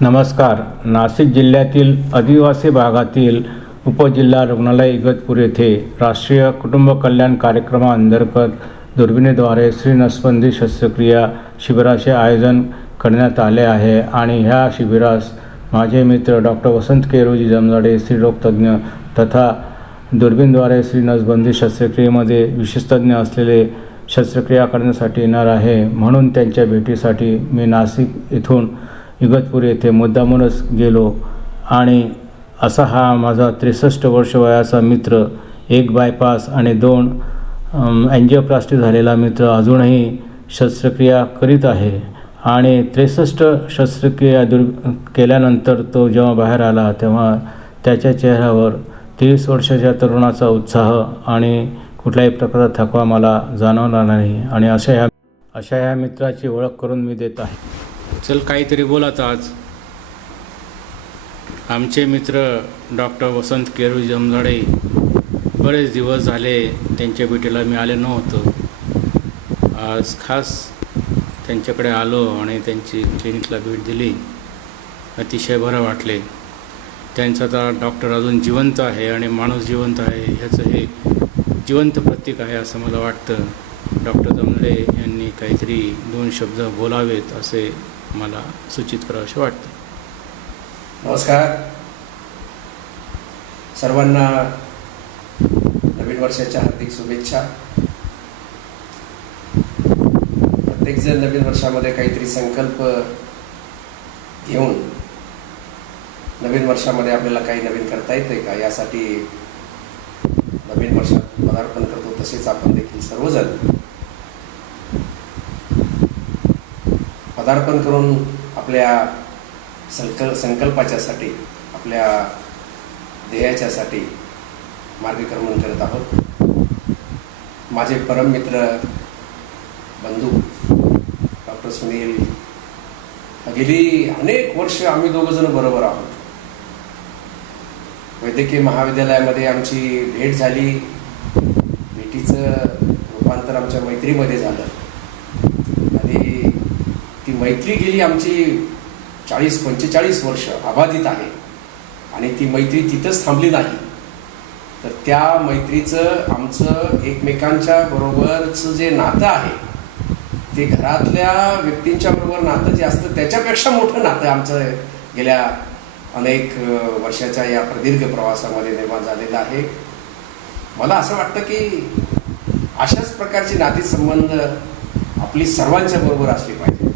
नमस्कार. नाशिक जिल्ह्यातील आदिवासी भागातील उपजिल्हा रुग्णालय इगतपुर येथे राष्ट्रीय कुटुंब कल्याण कार्यक्रमाअंतर्गत दुर्बिणीद्वारे स्त्री नसबंदी शस्त्रक्रिया शिबिराचे आयोजन करण्यात आले आहे आणि ह्या शिबिरास माझे मित्र डॉक्टर वसंत केरोजी जमजाडे, स्त्रीरोगतज्ञ तथा दुर्बीणद्वारे स्त्री नसबंदी शस्त्रक्रियेमध्ये विशेषज्ञ असलेले शस्त्रक्रिया करण्यासाठी येणार आहे. म्हणून त्यांच्या भेटीसाठी मी नाशिक येथून इगतपुर येथे मुद्दामूनच गेलो आणि असा हा माझा 63 वर्ष वयाचा मित्र, एक बायपास आणि 2 अँजिओप्लास्टी झालेला मित्र अजूनही शस्त्रक्रिया करीत आहे. आणि 63 शस्त्रक्रिया केल्यानंतर तो जेव्हा बाहेर आला तेव्हा त्याच्या चेहऱ्यावर 30 वर्षाच्या तरुणाचा उत्साह आणि कुठल्याही प्रकारचा थकवा मला जाणवला नाही. आणि अशा ह्या मित्राची ओळख करून मी देत आहे. चल काहीतरी बोलात. आज आमचे मित्र डॉक्टर वसंत केरोजी जमजाडे, बरेच दिवस झाले त्यांच्या भेटीला मी आले नव्हतो. आज खास त्यांच्याकडे आलो आणि त्यांची क्लिनिकला भेट दिली. अतिशय बरं वाटले. त्यांचा आता डॉक्टर अजून जिवंत आहे आणि माणूस जिवंत आहे ह्याचं हे जिवंत प्रतीक आहे असं मला वाटतं. डॉक्टर जमजाडे यांनी काहीतरी 2 शब्द बोलावेत असे मला सूचित करावंसे वाटते. नमस्कार सर्वांना, नवीन वर्षाच्या हार्दिक शुभेच्छा. प्रत्येकजण नवीन वर्षामध्ये काहीतरी संकल्प घेऊन नवीन वर्षामध्ये आपल्याला काही नवीन करता येते का यासाठी नवीन वर्षात पदार्पण करतो. तसेच आपण देखील सर्वजण पदार्पण करून आपल्या संकल्पाच्यासाठी, आपल्या ध्येयाच्यासाठी मार्गक्रमण करत आहोत. माझे परम मित्र बंधू डॉक्टर सुनील, गेली अनेक वर्ष आम्ही दोघंजण बरोबर आहोत. वैद्यकीय महाविद्यालयामध्ये आमची भेट झाली. भेटीचं रूपांतर आमच्या मैत्रीमध्ये झालं आणि ती मैत्री गेली आमची 40-45 वर्ष अबाधित आहे. आणि ती मैत्री तिथंच थांबली नाही, तर त्या मैत्रीचं आमचं एकमेकांच्या बरोबरचं जे नातं आहे ते घरातल्या व्यक्तींच्या बरोबर नातं जे असतं त्याच्यापेक्षा मोठं नातं आमचं गेल्या अनेक वर्षाच्या या प्रदीर्घ प्रवासामध्ये निर्माण झालेलं आहे. मला असं वाटतं की अशाच प्रकारचे नातेसंबंध आपली सर्वांच्या बरोबर असली पाहिजे.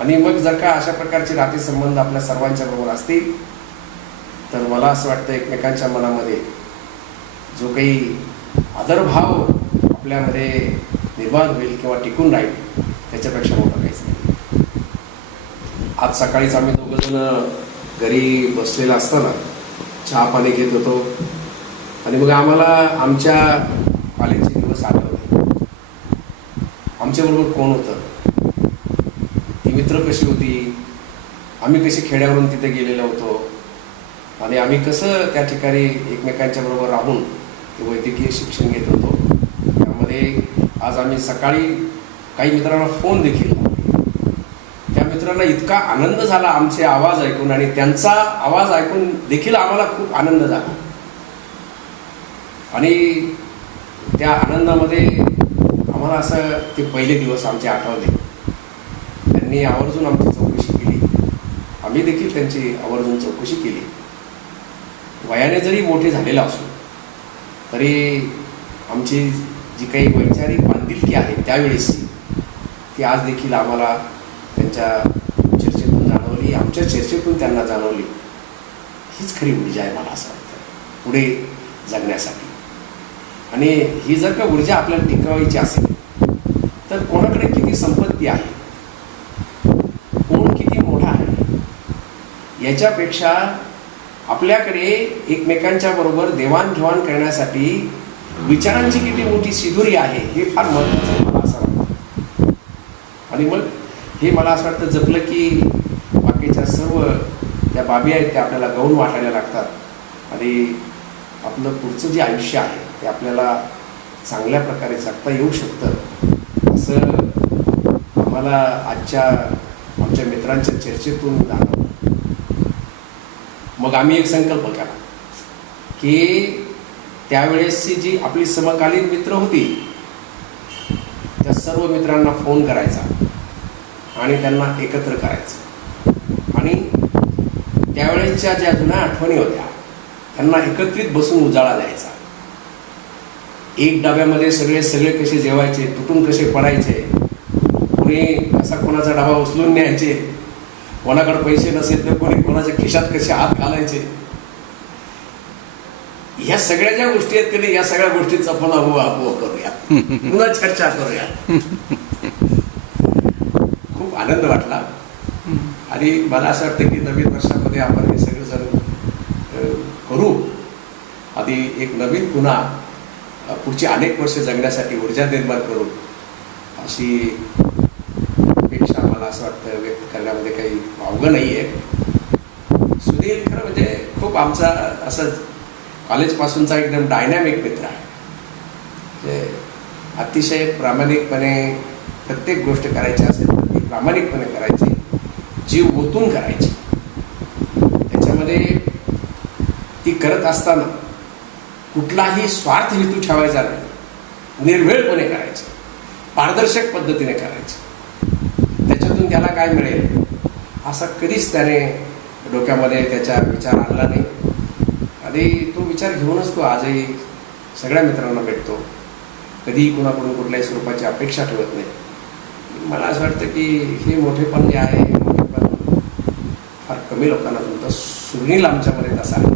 आणि मग जर का अशा प्रकारचे नातेसंबंध आपल्या सर्वांच्या बरोबर असतील तर मला असं वाटतं एकमेकांच्या मनामध्ये जो काही आदरभाव आपल्यामध्ये निर्माण होईल किंवा टिकून राहील त्याच्यापेक्षा मोठं काहीच नाही. आज सकाळीच आम्ही दोघंजण घरी बसलेला असताना चहा पाणी घेत होतो आणि मग आम्हाला आमच्या कॉलेजचे दिवस आठवले. आमच्याबरोबर कोण होतं, ती मित्र कशी होती, आम्ही कसे खेड्यावरून तिथे गेलेलो होतो आणि आम्ही कसं त्या ठिकाणी एकमेकांच्या बरोबर राहून ते वैद्यकीय शिक्षण घेत होतो. त्यामध्ये आज आम्ही सकाळी काही मित्रांना फोन देखील लावले. त्या मित्रांना इतका आनंद झाला आमचे आवाज ऐकून आणि त्यांचा आवाज ऐकून देखील आम्हाला खूप आनंद झाला. आणि त्या आनंदामध्ये आम्हाला असं ते पहिले दिवस आमचे आठवले. त्यांनी आवर्जून आमची चौकशी केली, आम्ही देखील त्यांची आवर्जून चौकशी केली. वयाने जरी मोठे झालेला असो तरी आमची जी काही वैचारिक बांधिलकी आहे त्यावेळेस ती आज देखील आम्हाला त्यांच्या चर्चेतून जाणवली, आमच्या चर्चेतून त्यांना जाणवली. हीच खरी ऊर्जा आहे मला असं वाटतं पुढे जगण्यासाठी. आणि ही जर का ऊर्जा आपल्याला टिकवायची असेल तर कोणाकडे किती संपत्ती आहे, कोण किती मोठा आहे, याच्यापेक्षा आपल्याकडे एकमेकांच्या बरोबर देवाणघेवाण करण्यासाठी विचारांची किती मोठी सिधुरी आहे हे फार महत्त्वाचं आहे मला असं वाटतं. आणि मग हे मला असं वाटतं जपलं की बाकीच्या सर्व त्या बाबी आहेत त्या आपल्याला गौण वाटायला लागतात आणि आपलं पुढचं जे आयुष्य आहे ते आपल्याला चांगल्या प्रकारे जगता येऊ शकतं. असं आम्हाला आजच्या आमच्या मित्रांच्या चर्चेतून जाणवलं. मग आम्ही एक संकल्प केला की त्यावेळेसची जी आपली समकालीन मित्र होती त्या सर्व मित्रांना फोन करायचा आणि त्यांना एकत्र करायचं आणि त्यावेळेसच्या ज्या जुन्या आठवणी होत्या त्यांना एकत्रित बसून उजाळा द्यायचा. एक डब्यामध्ये सगळे सगळे कसे जेवायचे, तुटून कसे पडायचे, कोणी कसा कोणाचा डबा उचलून न्यायचे, कोणाकडे पैसे नसेल तर कोणी कोणाच्या खिशात कसे हात घालायचे, ह्या सगळ्या ज्या गोष्टी आहेत की नाही, या सगळ्या गोष्टींचा पुन्हा उहापोह करूया, पुन्हा चर्चा करूया. खूप आनंद वाटला आणि मला असं वाटतं की नवीन वर्षामध्ये आपण हे सगळेजण करू. आधी एक नवीन पुन्हा पुढची अनेक वर्ष जगण्यासाठी ऊर्जा निर्माण करू अशी अपेक्षा मला असं वाटतं व्यक्त करण्यामध्ये काही वावगं नाही आहे. सुनील खरं म्हणजे खूप आमचा असं कॉलेजपासूनचा एकदम डायनॅमिक मित्र आहे. म्हणजे अतिशय प्रामाणिकपणे प्रत्येक गोष्ट करायची असेल तर ती प्रामाणिकपणे करायची, जीव ओतून करायची. त्याच्यामध्ये ती करत असताना कुठलाही स्वार्थ हेतू ठेवायचा नाही, निर्भेळपणे करायचं, पारदर्शक पद्धतीने करायचं. त्याच्यातून त्याला काय मिळेल असा कधीच त्याने डोक्यामध्ये त्याचा विचार आणला नाही आणि तो विचार घेऊनच तो आजही सगळ्या मित्रांना भेटतो. कधीही कुणाकडून कुठल्याही स्वरूपाची अपेक्षा ठेवत नाही. मला असं वाटतं की हे मोठेपण जे आहे हे मोठेपण फार कमी लोकांना जमतं. सुनील आमच्यामध्ये तसा आहे.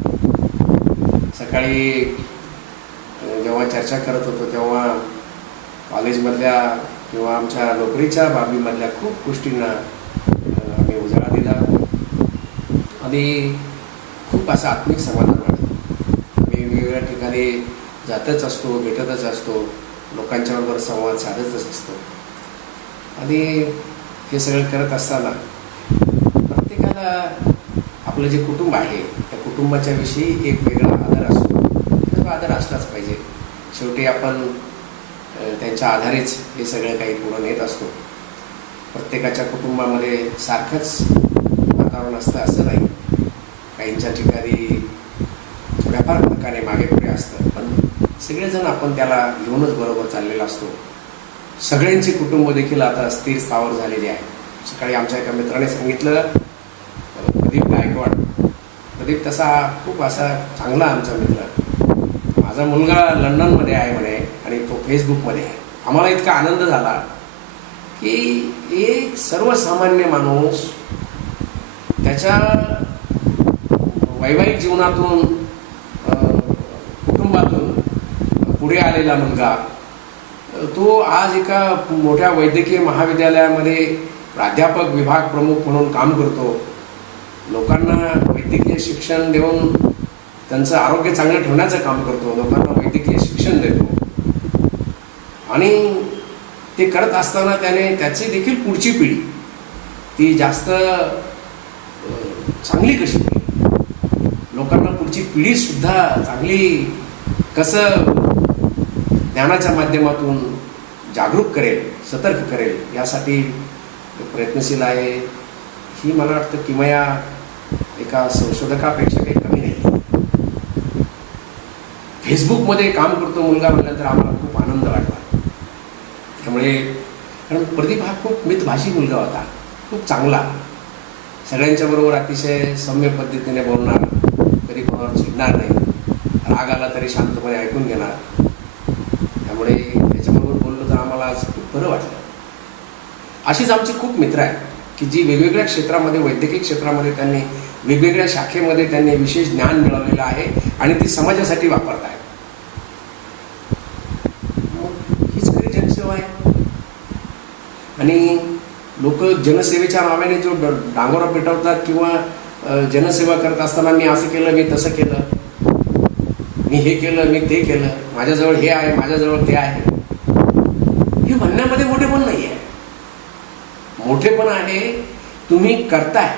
सकाळी जेव्हा चर्चा करत होतो तेव्हा कॉलेजमधल्या किंवा आमच्या नोकरीच्या बाबीमधल्या खूप गोष्टींना आम्ही उजाळा दिला आणि खूप असं आत्मिक समाधान वाटतं. आम्ही वेगवेगळ्या ठिकाणी जातच असतो, भेटतच असतो, लोकांच्याबरोबर संवाद साधतच असतो आणि हे सगळं करत असताना प्रत्येकाला आपलं जे कुटुंब आहे त्या कुटुंबाच्या विषयी एक वेगळा आदर असतो. तो आदर असलाच पाहिजे. शेवटी आपण त्यांच्या आधारेच हे सगळं काही पुढं नेत असतो. प्रत्येकाच्या कुटुंबामध्ये सारखंच वातावरण असतं असं नाही. काहींच्या ठिकाणी थोड्याफार प्रकारे मागे पुढे असतं, पण सगळेजण आपण त्याला घेऊनच बरोबर चाललेला असतो. सगळ्यांची कुटुंब देखील आता स्थिर स्थावर झालेली आहे. सकाळी आमच्या एका मित्राने सांगितलं, प्रदीप गायकवाड, प्रदीप तसा खूप असा चांगला आमचा मित्र, माझा मुलगा लंडनमध्ये आहे म्हणे आणि तो फेसबुकमध्ये आहे. आम्हाला इतका आनंद झाला की एक सर्वसामान्य माणूस त्याच्या वैवाहिक जीवनातून कुटुंबातून पुढे आलेला मुलगा तो आज एका मोठ्या वैद्यकीय महाविद्यालयामध्ये प्राध्यापक विभाग प्रमुख म्हणून काम करतो. लोकांना वैद्यकीय शिक्षण देऊन त्यांचं आरोग्य चांगलं ठेवण्याचं काम करतो, लोकांना वैद्यकीय शिक्षण देतो आणि ते करत असताना त्याने त्याची देखील पुढची पिढी ती जास्त चांगली कशी होईल, लोकांना पुढची पिढीसुद्धा चांगली कसं ज्ञानाच्या माध्यमातून जागरूक करेल, सतर्क करेल यासाठी प्रयत्नशील आहे. ही मला वाटतं किमया एका संशोधकापेक्षा काही कमी नाही. फेसबुकमध्ये काम करतो मुलगा म्हटल्यानंतर आम्हाला खूप आनंद वाटला. त्यामुळे कारण प्रदीप हा खूप मितभाषी मुलगा होता, खूप चांगला, सगळ्यांच्या बरोबर अतिशय सौम्य पद्धतीने बोलणार, कधी कोणावर चिडणार नाही, राग आला तरी शांतपणे ऐकून घेणार. त्यामुळे त्याच्याबरोबर बोललो तर आम्हाला आज खूप बरं वाटलं. अशीच आमची खूप मित्र आहेत की जी वेगवेगळ्या क्षेत्रामध्ये, वैद्यकीय क्षेत्रामध्ये त्यांनी वेगवेगळ्या शाखेमध्ये त्यांनी विशेष ज्ञान मिळवलेलं आहे आणि ती समाजासाठी वापरत आहेत. हीच खरी जनसेवा आहे. आणि लोक जनसेवेच्या नावाने जो डांगोरा पेटवतात किंवा जनसेवा करत असताना मी असं केलं, मी तसं केलं, मी हे केलं, मी ते केलं, माझ्याजवळ हे आहे, माझ्याजवळ ते आहे, हे म्हणण्यामध्ये मोठेपण नाही आहे. मोठेपण आहे तुम्ही करताय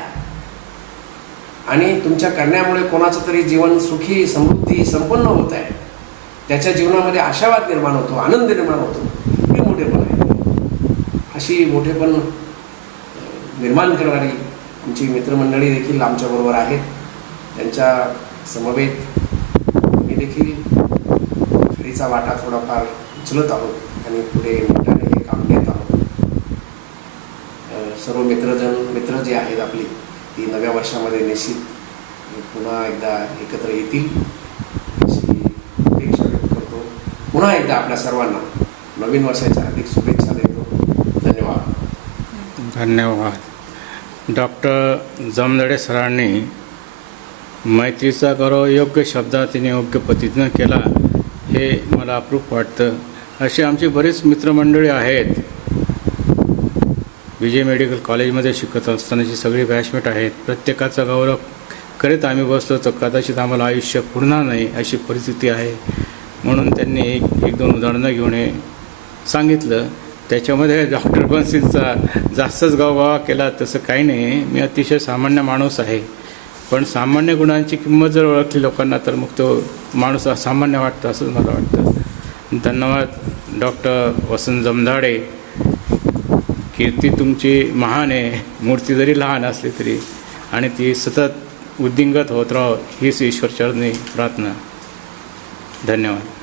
आणि तुमच्या करण्यामुळे कोणाचं तरी जीवन सुखी, समृद्धी, संपन्न होत आहे, त्याच्या जीवनामध्ये आशावाद निर्माण होतो, आनंद निर्माण होतो, हे मोठेपण आहे. अशी मोठेपण निर्माण करणारी आमची मित्रमंडळी देखील आमच्याबरोबर आहेत. त्यांच्या समवेत मी देखील खरीचा वाटा थोडाफार उचलत आहोत आणि पुढे मोठ्याने हे काम घेत आहोत. सर्व मित्र जे आहेत आपली ती नव्या वर्षामध्ये निश्चित पुन्हा एकदा एकत्र येतील अशी अपेक्षा व्यक्त करतो. पुन्हा एकदा आपल्या सर्वांना नवीन वर्षाच्या हार्दिक शुभेच्छा देतो. धन्यवाद. धन्यवाद. डॉक्टर जमदडे सरांनी मैत्रीचा गौरव योग्य शब्दातीने योग्य पद्धतीनं केला हे मला अप्रूप वाटतं. अशी आमची बरीच मित्रमंडळी आहेत. विजय मेडिकल कॉलेजमध्ये शिकत असतानाची सगळी बॅचमेट आहेत. प्रत्येकाचा गौरव करीत आम्ही बसलो तर कदाचित आम्हाला आयुष्य पुरणार नाही अशी परिस्थिती आहे. म्हणून त्यांनी एक दोन उदाहरणं घेऊन हे सांगितलं. त्याच्यामध्ये डॉक्टर बन्सींचा जास्तच गावगावा केला तसं काही नाही. मी अतिशय सामान्य माणूस आहे, पण सामान्य गुणांची किंमत जर ओळखली लोकांना तर मग तो माणूस सामान्य वाटतं असंच मला वाटतं. धन्यवाद डॉक्टर वसंत जमधाडे. कीर्ती तुमची महान आहे, मूर्ती जरी लहान असली तरी, आणि ती सतत उद्दिंगत होत राहो हीच ईश्वरचरणी प्रार्थना. धन्यवाद.